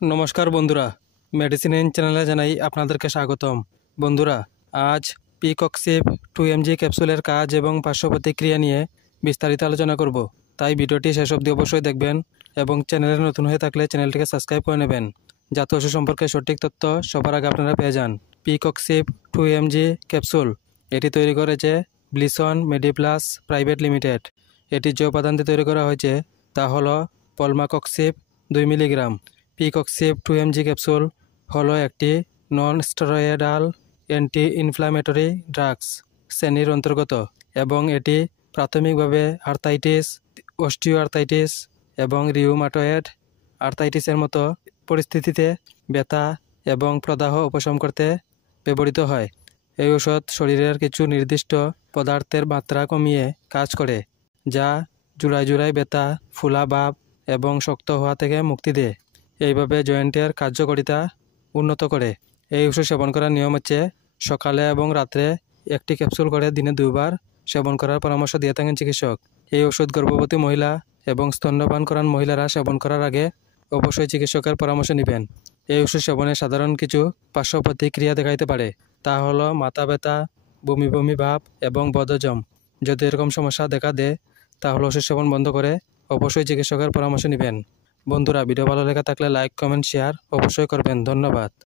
নমস্কার বন্ধুরা, medicine in চ্যানেলে জানাই আপনাদেরকে স্বাগতম। বন্ধুরা, আজ পিকক্সিব 2mg ক্যাপসুলের কাজ এবং পার্শ্ব প্রতিক্রিয়া নিয়ে বিস্তারিত আলোচনা করব। তাই ভিডিওটি শেষ অবধি অবশ্যই দেখবেন এবং চ্যানেলে নতুন হয়ে থাকলে চ্যানেলটিকে সাবস্ক্রাইব করে নেবেন, যাতে ওষুধ সম্পর্কে সঠিক তথ্য সবার আগে আপনারা পেয়ে যান। পিকক্সিব 2mg ক্যাপসুল এটি তৈরি করেছে ব্লিসন মেডিপ্লাস প্রাইভেট লিমিটেড। এটি যে উপাদান দিয়ে তৈরি করা হয়েছে তা হলো পলমাকক্সিব 2 মিলিগ্রাম। পিকক্সিব 2mg ক্যাপসুল হলো একটি non steroidal anti inflammatory drugs শ্রেণীর অন্তর্গত এবং এটি প্রাথমিকভাবে আর্থাইটিস, অস্টিওআর্থাইটিস এবং রিউমাটয়েড আর্থাইটিসের মতো পরিস্থিতিতে ব্যথা এবং প্রদাহ উপশম করতে ব্যবহৃত হয়। এই ওষুধ শরীরের কিছু নির্দিষ্ট পদার্থের মাত্রা কমিয়ে কাজ করে, যা জোড়ায় জোড়ায় ব্যথা, ফুলা ভাব এবং শক্ত হওয়া থেকে মুক্তি দেয়। এইভাবে জয়েন্টের কার্যকারিতা উন্নত করে। এই ওষুধ সেবন করার নিয়ম হচ্ছে সকালে এবং রাত্রে একটি ক্যাপসুল করে দিনে 2 বার সেবন করার পরামর্শ দিয়ে থাকেন চিকিৎসক। এই ওষুধ গর্ভবতী মহিলা এবং স্তন্যপান করান মহিলারা সেবন করার আগে অবশ্যই চিকিৎসকের পরামর্শ নেবেন। এই ওষুধ সেবনে সাধারণ কিছু পার্শ্ব প্রতিক্রিয়া দেখাইতে পারে, তা হলো মাথা ব্যথা, বমি বমি ভাব এবং বদহজম। যদি এরকম সমস্যা দেখা দেয় তাহলে ওষুধ সেবন বন্ধ করে অবশ্যই চিকিৎসকের পরামর্শ নেবেন। বন্ধুরা, ভিডিও ভালো লেগে থাকলে লাইক, কমেন্ট, শেয়ার অবশ্যই করবেন। ধন্যবাদ।